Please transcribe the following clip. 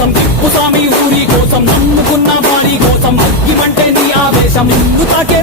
కోసం టిప్పు స్వామి ఊరి కోసం నమ్ముకున్న వారి కోసం అగ్గిమంటే నీ ఆవేశం నిన్ను తాకే